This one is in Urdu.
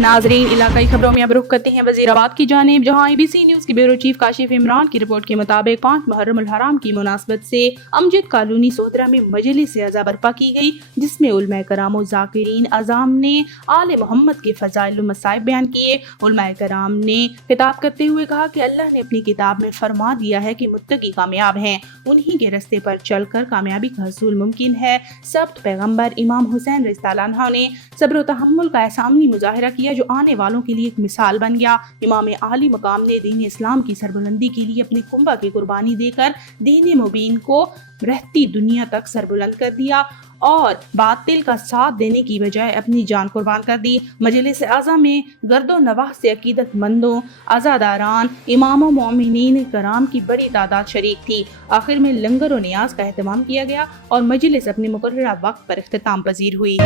ناظرین، علاقائی خبروں میں اب رخ کرتے ہیں وزیر کی جانب، جہاں ABC نیوز کی بیورو چیف کاشف عمران کی رپورٹ کے مطابق 5 محرم الحرام کی مناسبت سے امجد کالونی سودرہ میں مجلس عزاء برپا کی گئی، جس میں علماء کرام و ذاکرین اعظام نے آل محمد کے فضائل و مصائب بیان کیے۔ علماء کرام نے خطاب کرتے ہوئے کہا کہ اللہ نے اپنی کتاب میں فرما دیا ہے کہ متقی کامیاب ہیں، انہی کے رستے پر چل کر کامیابی کا حصول ممکن ہے۔ سبت پیغمبر امام حسین رضی اللہ عنہ نے صبر و تحمل کا ایسا عملی مظاہرہ کیا جو آنے والوں کے لیے ایک مثال بن گیا۔ امام عالی مقام نے دین اسلام کی سربلندی کے لیے اپنی کنبہ کی قربانی دے کر دین مبین کو رہتی دنیا تک سربلند کر دیا اور باطل کا ساتھ دینے کی بجائے اپنی جان قربان کر دی۔ مجلس اعظم میں گرد و نواح سے عقیدت مندوں، عزاداران، امام و مومنین کرام کی بڑی تعداد شریک تھی۔ آخر میں لنگر و نیاز کا اہتمام کیا گیا اور مجلس اپنے مقررہ وقت پر اختتام پذیر ہوئی۔